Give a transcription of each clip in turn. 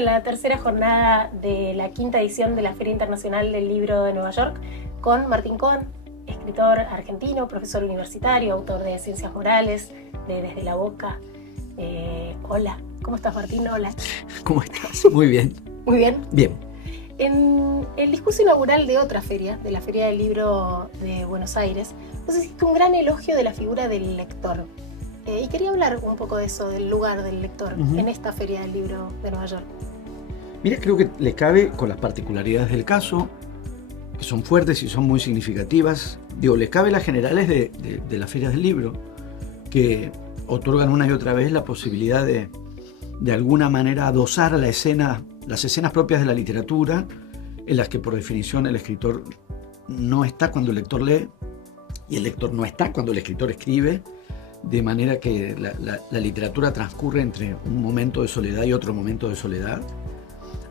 en la tercera jornada de la quinta edición de la Feria Internacional del Libro de Nueva York con Martín Cohen, escritor argentino, profesor universitario, autor de Ciencias Morales, de Desde la Boca. Hola, ¿cómo estás, Martín? Hola. ¿Cómo estás? Muy bien. Muy bien. Bien. En el discurso inaugural de otra feria, de la Feria del Libro de Buenos Aires, vos hiciste un gran elogio de la figura del lector. Y quería hablar un poco de eso, del lugar del lector en esta Feria del Libro de Nueva York. Mira, creo que le cabe, con las particularidades del caso, que son fuertes y son muy significativas, le cabe las generales de las ferias del libro, que otorgan una y otra vez la posibilidad de alguna manera adosar a la escena, las escenas propias de la literatura, en las que por definición el escritor no está cuando el lector lee y el lector no está cuando el escritor escribe, de manera que la literatura transcurre entre un momento de soledad y otro momento de soledad.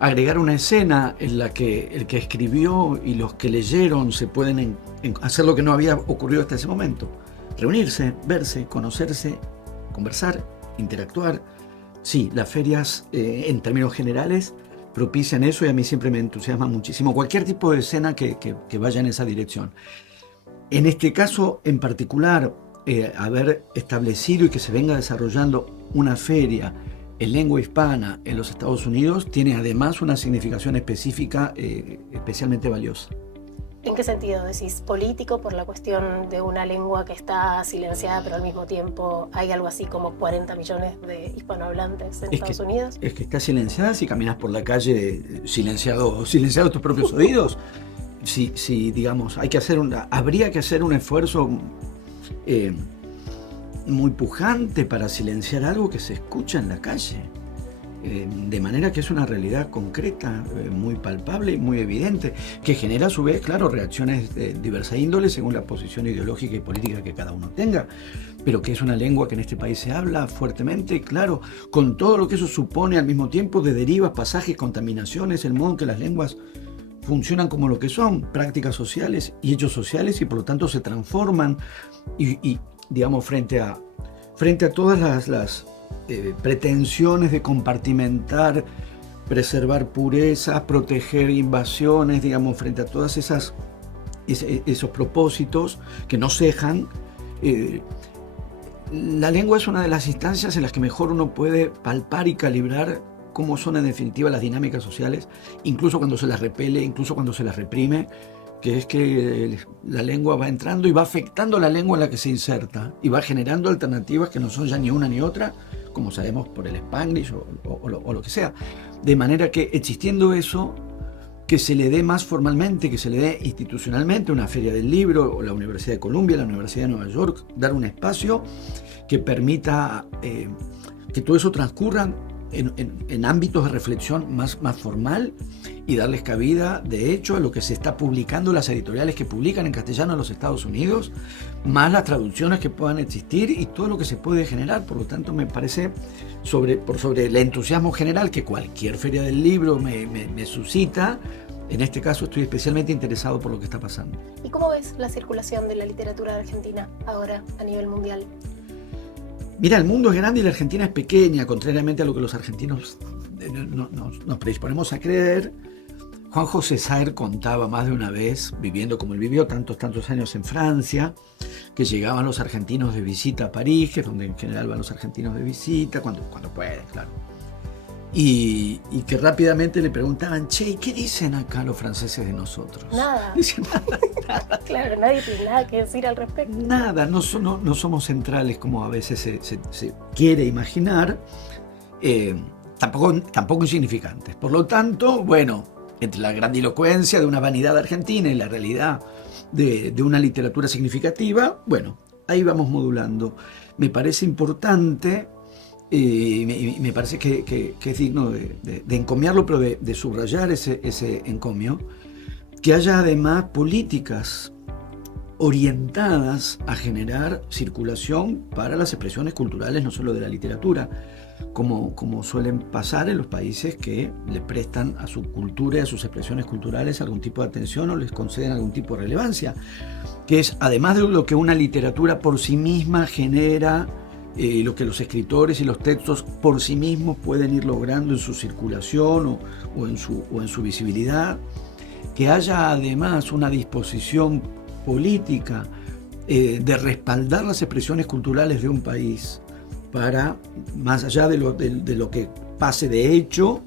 Agregar una escena en la que el que escribió y los que leyeron se pueden hacer lo que no había ocurrido hasta ese momento: reunirse, verse, conocerse, conversar, interactuar. Sí, las ferias en términos generales propician eso, y a mí siempre me entusiasma muchísimo cualquier tipo de escena que vaya en esa dirección. En este caso en particular, haber establecido y que se venga desarrollando una feria en lengua hispana en los Estados Unidos tiene además una significación específica especialmente valiosa. ¿En qué sentido decís? ¿Político, por la cuestión de una lengua que está silenciada, pero al mismo tiempo hay algo así como 40 millones de hispanohablantes en Estados Unidos? Es que está silenciada. Si caminas por la calle silenciado tus propios oídos. Si digamos, habría que hacer un esfuerzo muy pujante para silenciar algo que se escucha en la calle, de manera que es una realidad concreta, muy palpable y muy evidente, que genera a su vez, claro, reacciones de diversa índole según la posición ideológica y política que cada uno tenga, pero que es una lengua que en este país se habla fuertemente, claro, con todo lo que eso supone al mismo tiempo de derivas, pasajes, contaminaciones, el modo en que las lenguas funcionan como lo que son, prácticas sociales y hechos sociales, y por lo tanto se transforman y digamos, frente a todas las pretensiones de compartimentar, preservar purezas, proteger invasiones, digamos, frente a todas esos propósitos que no cejan, la lengua es una de las instancias en las que mejor uno puede palpar y calibrar cómo son en definitiva las dinámicas sociales, incluso cuando se las repele, incluso cuando se las reprime, que es que la lengua va entrando y va afectando la lengua en la que se inserta y va generando alternativas que no son ya ni una ni otra, como sabemos por el Spanglish o lo que sea. De manera que, existiendo eso, que se le dé más formalmente, que se le dé institucionalmente una feria del libro, o la Universidad de Columbia, la Universidad de Nueva York, dar un espacio que permita que todo eso transcurra en ámbitos de reflexión más formal, y darles cabida, de hecho, a lo que se está publicando, las editoriales que publican en castellano en los Estados Unidos, más las traducciones que puedan existir y todo lo que se puede generar. Por lo tanto, me parece, por sobre el entusiasmo general que cualquier feria del libro me suscita, en este caso estoy especialmente interesado por lo que está pasando. ¿Y cómo ves la circulación de la literatura de Argentina ahora a nivel mundial? Mira, el mundo es grande y la Argentina es pequeña, contrariamente a lo que los argentinos nos predisponemos a creer. Juan José Saer contaba más de una vez, viviendo como él vivió tantos años en Francia, que llegaban los argentinos de visita a París, que es donde en general van los argentinos de visita, cuando pueden, claro. Y que rápidamente le preguntaban: che, ¿qué dicen acá los franceses de nosotros? Nada. Dicen nada. Claro, nadie tiene nada que decir al respecto. Nada, no somos centrales como a veces se quiere imaginar, tampoco insignificantes. Por lo tanto, bueno, entre la grandilocuencia de una vanidad argentina y la realidad de una literatura significativa, bueno, ahí vamos modulando. Me parece importante, me parece que es digno de encomiarlo, pero de subrayar ese encomio, que haya además políticas orientadas a generar circulación para las expresiones culturales, no solo de la literatura, como suelen pasar en los países que le prestan a su cultura y a sus expresiones culturales algún tipo de atención o les conceden algún tipo de relevancia, que es, además de lo que una literatura por sí misma genera lo que los escritores y los textos por sí mismos pueden ir logrando en su circulación o en su visibilidad, que haya además una disposición política de respaldar las expresiones culturales de un país para, más allá de lo que pase de hecho,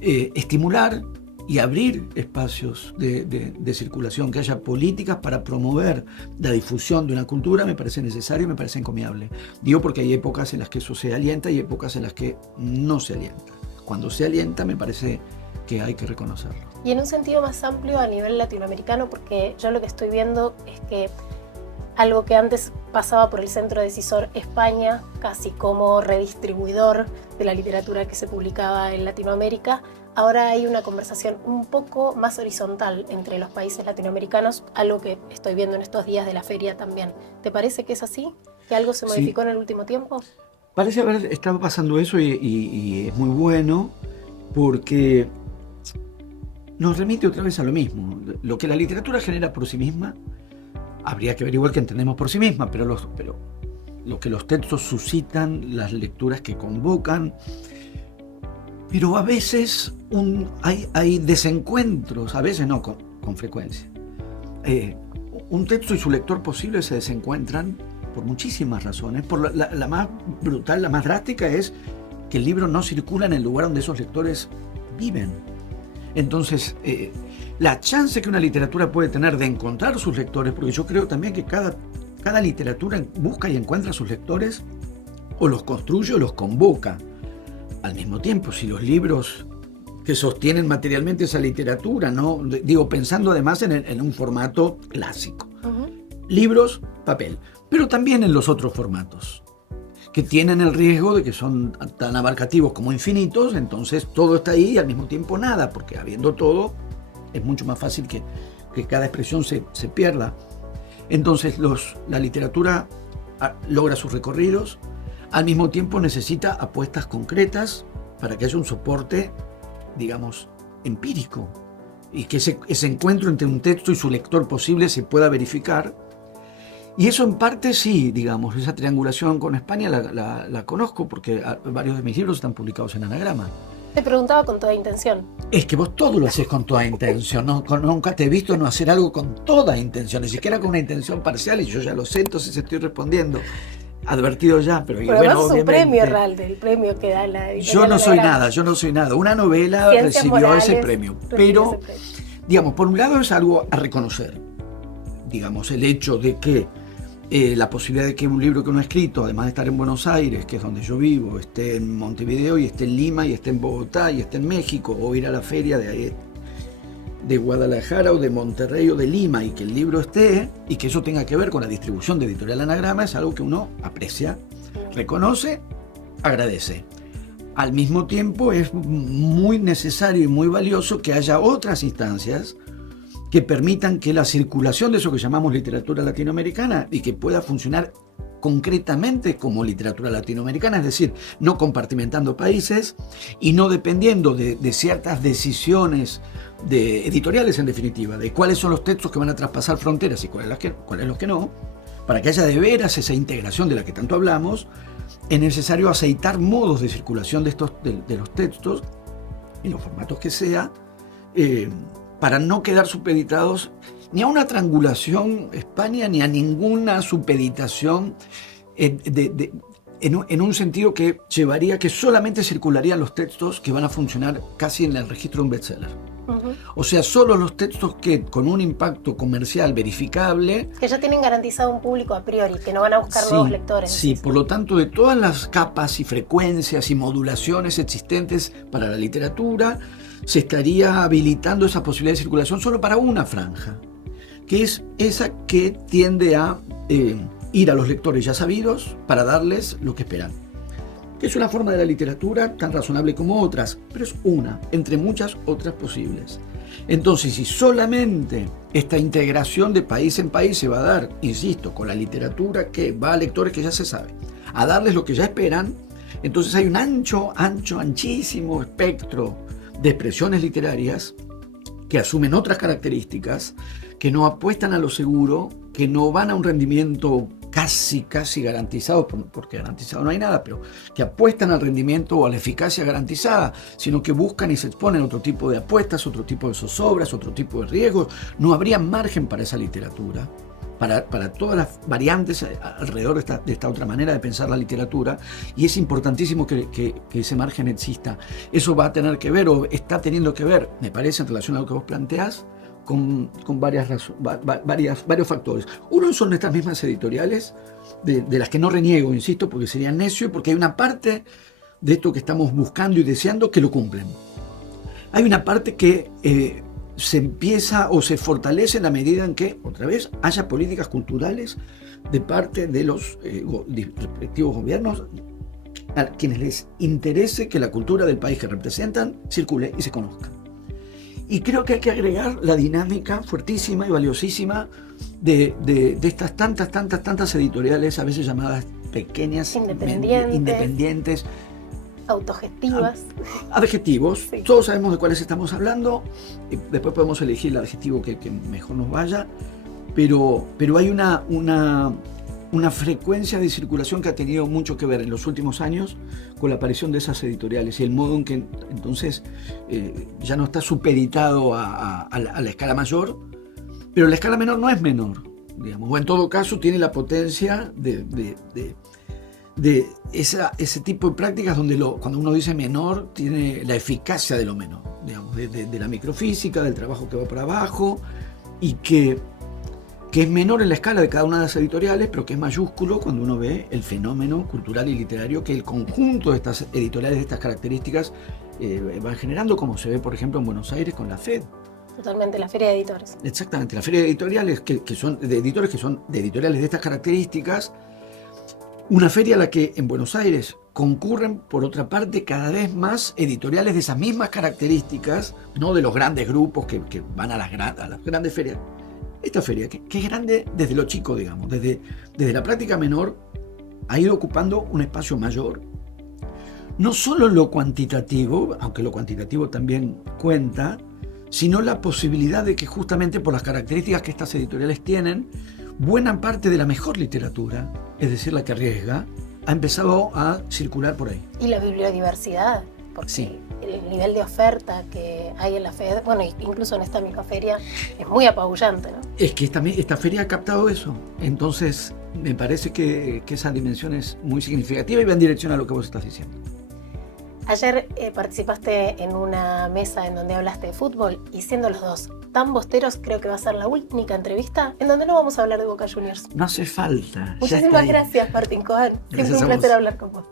estimular y abrir espacios de circulación, que haya políticas para promover la difusión de una cultura, me parece necesario y me parece encomiable. Digo porque hay épocas en las que eso se alienta y épocas en las que no se alienta. Cuando se alienta me parece que hay que reconocerlo. Y en un sentido más amplio a nivel latinoamericano, porque yo lo que estoy viendo es que algo que antes pasaba por el centro decisor España, casi como redistribuidor de la literatura que se publicaba en Latinoamérica, ahora hay una conversación un poco más horizontal entre los países latinoamericanos, algo que estoy viendo en estos días de la feria también. ¿Te parece que es así? ¿Que algo se modificó en el último tiempo? Parece haber estado pasando eso y es muy bueno porque nos remite otra vez a lo mismo. Lo que la literatura genera por sí misma, habría que averiguar qué entendemos por sí misma, pero lo que los textos suscitan, las lecturas que convocan, pero a veces hay desencuentros, a veces no, con frecuencia. Un texto y su lector posible se desencuentran por muchísimas razones. Por la más brutal, la más drástica es que el libro no circula en el lugar donde esos lectores viven. Entonces, la chance que una literatura puede tener de encontrar sus lectores, porque yo creo también que cada literatura busca y encuentra sus lectores, o los construye o los convoca. Al mismo tiempo, si los libros que sostienen materialmente esa literatura, ¿no? Digo, pensando además en un formato clásico. Libros, papel, pero también en los otros formatos, que tienen el riesgo de que son tan abarcativos como infinitos, entonces todo está ahí y al mismo tiempo nada, porque habiendo todo es mucho más fácil que cada expresión se pierda. Entonces la literatura logra sus recorridos, al mismo tiempo necesita apuestas concretas para que haya un soporte, digamos, empírico, y que ese encuentro entre un texto y su lector posible se pueda verificar. Y eso en parte sí, digamos, esa triangulación con España la conozco porque varios de mis libros están publicados en Anagrama. Te preguntaba con toda intención. Es que vos todo lo haces con toda intención, ¿no? Nunca te he visto no hacer algo con toda intención, ni siquiera con una intención parcial, y yo ya lo sé, entonces estoy respondiendo. Advertido ya, pero bueno, es un premio, Herralde, el premio que da la editorial. Yo no soy nada. Una novela recibió ese premio, pero, digamos, por un lado es algo a reconocer, digamos, el hecho de que la posibilidad de que un libro que uno ha escrito, además de estar en Buenos Aires, que es donde yo vivo, esté en Montevideo y esté en Lima y esté en Bogotá y esté en México, o ir a la feria de Guadalajara o de Monterrey o de Lima, y que el libro esté, y que eso tenga que ver con la distribución de Editorial Anagrama, es algo que uno aprecia, reconoce, agradece. Al mismo tiempo es muy necesario y muy valioso que haya otras instancias que permitan que la circulación de eso que llamamos literatura latinoamericana y que pueda funcionar concretamente como literatura latinoamericana, es decir, no compartimentando países y no dependiendo de ciertas decisiones editoriales, en definitiva, de cuáles son los textos que van a traspasar fronteras y cuáles los que no. Para que haya de veras esa integración de la que tanto hablamos, es necesario aceitar modos de circulación de los textos en los formatos que sea, para no quedar supeditados ni a una triangulación España ni a ninguna supeditación en un sentido que llevaría a que solamente circularían los textos que van a funcionar casi en el registro de un bestseller. O sea, solo los textos que con un impacto comercial verificable, que ya tienen garantizado un público a priori, que no van a buscar nuevos lectores. Sí, por lo tanto, de todas las capas y frecuencias y modulaciones existentes para la literatura, se estaría habilitando esa posibilidad de circulación solo para una franja, que es esa que tiende a ir a los lectores ya sabidos para darles lo que esperan. Que es una forma de la literatura tan razonable como otras, pero es una, entre muchas otras posibles. Entonces, si solamente esta integración de país en país se va a dar, insisto, con la literatura que va a lectores que ya se sabe, a darles lo que ya esperan, entonces hay un anchísimo espectro de expresiones literarias que asumen otras características, que no apuestan a lo seguro, que no van a un rendimiento casi garantizados, porque garantizado no hay nada, pero que apuestan al rendimiento o a la eficacia garantizada, sino que buscan y se exponen a otro tipo de apuestas, otro tipo de zozobras, otro tipo de riesgos. No habría margen para esa literatura, para todas las variantes alrededor de esta otra manera de pensar la literatura, y es importantísimo que ese margen exista. Eso va a tener que ver, o está teniendo que ver, me parece, en relación a lo que vos planteás, con varios factores. Uno son estas mismas editoriales, de las que no reniego, insisto, porque sería necio, porque hay una parte de esto que estamos buscando y deseando que lo cumplen. Hay una parte que se empieza o se fortalece en la medida en que, otra vez, haya políticas culturales de parte de los respectivos gobiernos a quienes les interese que la cultura del país que representan circule y se conozca. Y creo que hay que agregar la dinámica fuertísima y valiosísima de estas tantas editoriales, a veces llamadas pequeñas, independientes, autogestivas. Adjetivos, Sí. Todos sabemos de cuáles estamos hablando, y después podemos elegir el adjetivo que mejor nos vaya, pero hay una frecuencia de circulación que ha tenido mucho que ver en los últimos años con la aparición de esas editoriales y el modo en que entonces ya no está supeditado a la escala mayor, pero la escala menor no es menor, digamos, o en todo caso tiene la potencia de ese tipo de prácticas donde cuando uno dice menor tiene la eficacia de lo menor, digamos, de la microfísica, del trabajo que va para abajo, y que es menor en la escala de cada una de las editoriales, pero que es mayúsculo cuando uno ve el fenómeno cultural y literario que el conjunto de estas editoriales de estas características van generando, como se ve, por ejemplo, en Buenos Aires con la FED. Totalmente, la Feria de Editores. Exactamente, la Feria de Editoriales, que son de editores que son de editoriales de estas características. Una feria a la que en Buenos Aires concurren, por otra parte, cada vez más editoriales de esas mismas características, no de los grandes grupos que van a las grandes ferias. Esta feria, que es grande desde lo chico, digamos, desde la práctica menor, ha ido ocupando un espacio mayor. No solo lo cuantitativo, aunque lo cuantitativo también cuenta, sino la posibilidad de que justamente por las características que estas editoriales tienen, buena parte de la mejor literatura, es decir, la que arriesga, ha empezado a circular por ahí. Y la bibliodiversidad, porque sí, el nivel de oferta que hay en la FED, bueno, incluso en esta misma feria, es muy apabullante, ¿no? Es que esta feria ha captado eso. Entonces, me parece que esa dimensión es muy significativa y va en dirección a lo que vos estás diciendo. Ayer participaste en una mesa en donde hablaste de fútbol, y siendo los dos tan bosteros, creo que va a ser la única entrevista en donde no vamos a hablar de Boca Juniors. No hace falta. Muchísimas gracias, Martín Cohen. Siempre un placer hablar con vos.